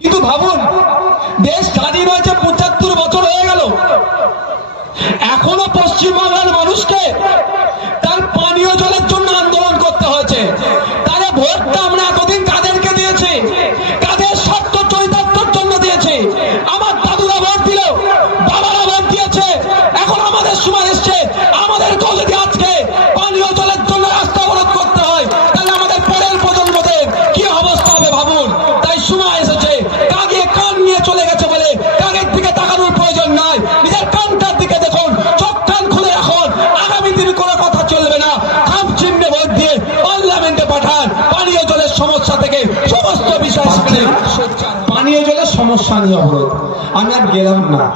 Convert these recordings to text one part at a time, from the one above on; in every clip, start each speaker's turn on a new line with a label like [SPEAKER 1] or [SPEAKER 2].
[SPEAKER 1] কিন্তু ভাবুন, দেশ স্বাধীন হয়েছে পঁচাত্তর বছর হয়ে গেল। এখনও পশ্চিমবাংলার মানুষকে তার পানীয় জলের জন্য আন্দোলন করতে হয়েছে। তাহলে ভোটটা আমরা এতদিন কাদেরকে দিয়েছি? কাদের স্বার্থ চরিতার্থর জন্য দিয়েছি? আমার দাদুরা ভোট দিল, বাবারা ভোট দিয়েছে, এখন আমাদের সময় এসছে আমাদেরকেও যদি আজকে পানীয় জলের জন্য রাস্তা অবরোধ করতে হয় তাহলে আমাদের পরের প্রজন্মদের কি অবস্থা হবে ভাবুন তাই সময় এসেছে কাকে কান নিয়ে চলে গেছে বলে কাকের দিকে তাকানোর প্রয়োজন নাই নিজের কানটার দিকে দেখুন চোখ কান খুলে রাখুন আগামী দিন কোনো কথা চলবে না খাম চিহ্নে ভোট দিয়ে পার্লামেন্টে পাঠান পানীয় জলের সমস্যা থেকে সমস্ত বিষয় সোচ্চার হবে।
[SPEAKER 2] পানীয় জলের সমস্যা নিয়ে অবরোধ। আমি আর গেলাম না।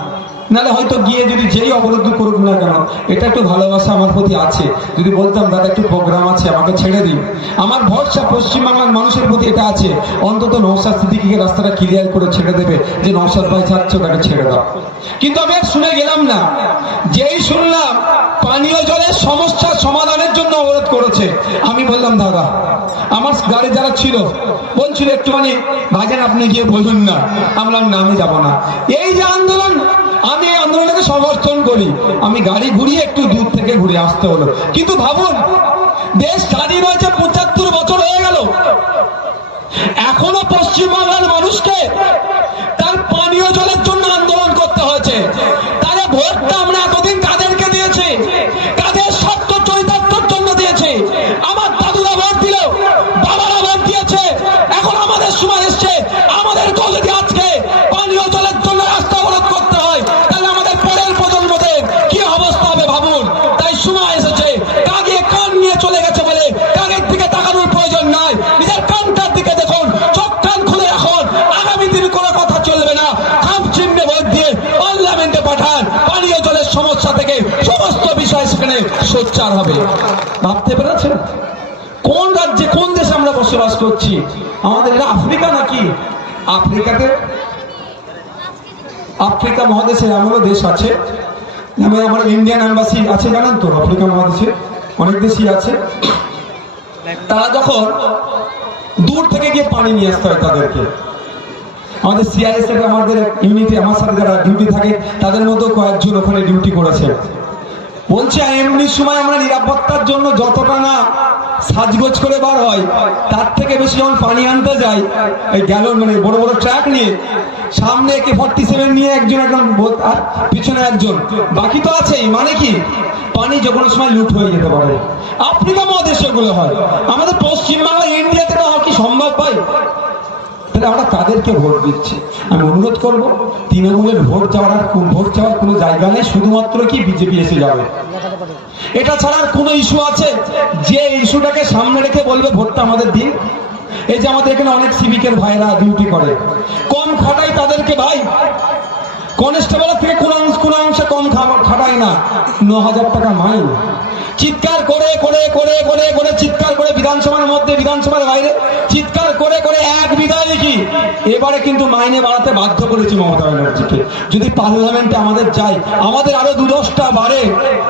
[SPEAKER 2] নাহলে হয়তো গিয়ে যদি যেই অবরোধ করুক না কেন এটা একটু ভালোবাসা আমার প্রতি আছে। যদি বলতাম দাদা একটু প্রোগ্রাম আছে আমাকে ছেড়ে দিন। আমার ভরসা পশ্চিমবাংলার মানুষের প্রতি এটা আছে। অন্তত নৌসাদ সিদ্দিকিকে রাস্তাটা ক্লিয়ার করে ছেড়ে দেবে যে নৌসাদ ভাই যাচ্ছ তাকে ছেড়ে দাও। কিন্তু আমি আর শুনে গেলাম না। যেই শুনলাম পানীয় জলের সমস্যার জন্য অবরোধ করেছে। আমি বললাম, দাদা, আমার গাড়ি যারা ছিল, বলছিল একটুখানি, ভাইজান, আপনি গিয়ে বলুন না, আমরা না আমি যাব না। এই যে আন্দোলন, আমি এই আন্দোলনকে সমর্থন করি। আমি গাড়ি ঘুরিয়ে একটু দূর থেকে ঘুরে আসতে হলো।
[SPEAKER 1] কিন্তু ভাবুন, দেশ স্বাধীন হয়েছে পঁচাত্তর বছর হয়ে গেল। এখনও পশ্চিমবাংলার মানুষকে তার পানীয় জলের জন্য আন্দোলন করতে হয়েছে তাহলে ভোটটা আমরা এতদিন কাদেরকে দিয়েছি কাদের স্বার্থ চরিতার্থর জন্য দিয়েছি আমার দাদুরা ভোট দিল বাবারা ভোট দিয়েছে এখন আমাদের সময় এসছে আমাদেরকেও যদি আজকে পানীয় জলের জন্য রাস্তা অবরোধ করতে হয় তাহলে আমাদের পরের প্রজন্মদের কি অবস্থা হবে ভাবুন তাই সময় এসেছে কাকে কান নিয়ে চলে গেছে বলে কাকের দিকে তাকানোর প্রয়োজন নাই নিজের কানটার দিকে দেখুন চোখ কান খুলে রাখুন আগামী দিন কোনো কথা চলবে না খাম চিহ্নে ভোট দিয়ে পার্লামেন্টে পাঠান পানীয় জলের সমস্যা থেকে সমস্ত বিষয় সেখানে সোচ্চার হবে। ভাবতে পেরেছেন? কোন রাজ্যে, কোন দেশে আমরা বসবাস করছি? আমাদের আফ্রিকা নাকি? আফ্রিকাতে?
[SPEAKER 2] আফ্রিকা মহাদেশে এমনও দেশ আছে। যেমন আমার ইন্ডিয়ান এম্বাসি আছে, জানেন তো? আফ্রিকা মহাদেশে অনেক দেশই আছে।
[SPEAKER 1] তারা যখন
[SPEAKER 2] দূর থেকে গিয়ে পানি নিয়ে আসতে হয় তাদেরকে। আমাদের সিআইএসএফ আমাদের ইউনিটি আমার সাথে যারা ডিউটি থাকে, তাদের মধ্যেও কয়েকজন ওখানে ডিউটি করেছে। বলছে, এমনি সময় আমরা নিরাপত্তার জন্য যতটা না সাজগোজ করে বার হয়, তার থেকে বেশি যখন পানি আনতে যাই, এই গ্যালন মানে বড় বড় ট্রাক নিয়ে, সামনে একে ফর্টি সেভেন নিয়ে একজন একজন আর পিছনে একজন, বাকি তো আছেই মানে কি? পানি যে কোনো সময় লুট হয়ে যেতে পারে। আফ্রিকা মহাদেশে গুলো হয়। আমাদের পশ্চিমবাংলা ইন্ডিয়াতে হওয়া কি সম্ভব ভাই? তাহলে আমরা তাদেরকে ভোট দিচ্ছি। আমি অনুরোধ করব, তৃণমূলের ভোট চাওয়ার আর ভোট চাওয়ার কোনো জায়গা নেই, শুধুমাত্র কি বিজেপি এসে যাবে। এটা ছাড়া আর কোনো ইস্যু আছে? যে ইস্যুটাকে সামনে রেখে বলবে ভোটটা আমাদের দিন। এই যে আমাদের এখানে অনেক সিভিকের ভাইরা ডিউটি করে। কম খাটাই তাদেরকে ভাই। কনস্টেবল থেকে কোন অংশ কোন অংশে কম খাটাই না। ন হাজার টাকা মাইন। চিৎকার করে করে করে করে করে চিৎকার করে বিধানসভার মধ্যে, বিধানসভার বাইরে। চিৎকার করে করে এক বিদায় কি এবারে কিন্তু মাইনে বাড়াতে বাধ্য করেছি মমতা ব্যানার্জিকে। যদি পার্লামেন্টে আমাদের যাই আমাদের আরও দু দশটা বাড়ে,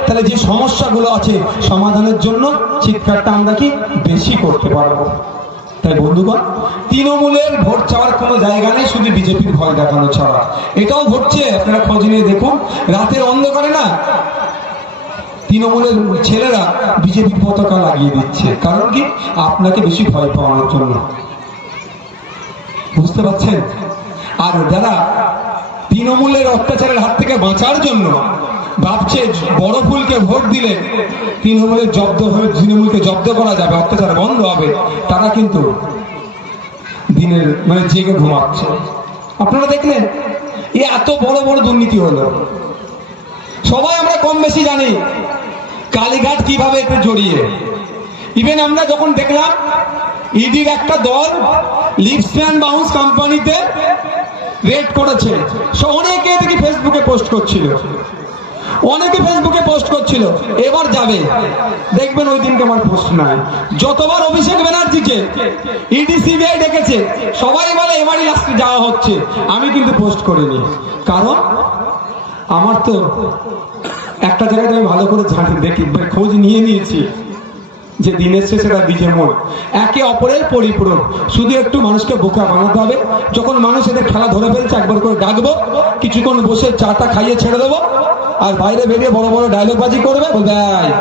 [SPEAKER 2] তাহলে যে সমস্যাগুলো আছে সমাধানের জন্য চিৎকারটা আমরা কি বেশি করতে পারব? তাই বন্ধুগণ, তৃণমূলের ভোট চাওয়ার কোনো জায়গা নেই, শুধু বিজেপির ভয় দেখানো ছাড়া। এটাও ঘটছে, আপনারা খোঁজ নিয়ে দেখুন। রাতের অন্ধকারে না তৃণমূলের ছেলেরা বিজেপি পতাকা লাগিয়ে দিচ্ছে। কারণ কি? আপনাকে বেশি ভয় পাওয়ানোর জন্য। বুঝতে পারছেন? আর যারা তৃণমূলের অত্যাচারের হাত থেকে বাঁচার জন্য ভাবছে বড় ফুলকে ভোট দিলে তৃণমূলের জব্দ হয়ে তৃণমূলকে জব্দ করা যাবে, অত্যাচার বন্ধ হবে, তারা কিন্তু দিনের মানে জেগে ঘুমাচ্ছে। আপনারা দেখলেন, এ এত বড় বড় দুর্নীতি হলো। সবাই আমরা কম বেশি জানি কালীঘাট কীভাবে এতে জড়িয়ে? ইভেন আমরা যখন দেখলাম ইডির একটা দল লিপস্যান বাউন্স কোম্পানিতে রেড করেছে। অনেকে দেখি ফেসবুকে পোস্ট করছিল। অনেকে ফেসবুকে পোস্ট করছিল। এবার যাবে। দেখবেন ওই দিনকে আমার পোস্ট নাই। যতবার অভিষেক ব্যানার্জিকে ইডি সিবিআই ডেকেছে, সবাই বলে, এবারই লাস্টে যাওয়া হচ্ছে। আমি কিন্তু পোস্ট করিনি। কারণ আমার তো একটা জায়গায় আমি ভালো করে জানি দেখি খোঁজ নিয়ে নিয়েছি যে দিনের শেষে তার বিজে মোড়। একে অপরের পরিপূরক। শুধু একটু মানুষকে বোকা বানাতে হবে। যখন মানুষ এদের খেলা ধরে ফেলছে একবার করে ডাকবো কিছুক্ষণ বসে চাটা খাইয়ে ছেড়ে দেবো আর বাইরে বেরিয়ে বড় বড় ডায়লগবাজি করবে বলবে "এই,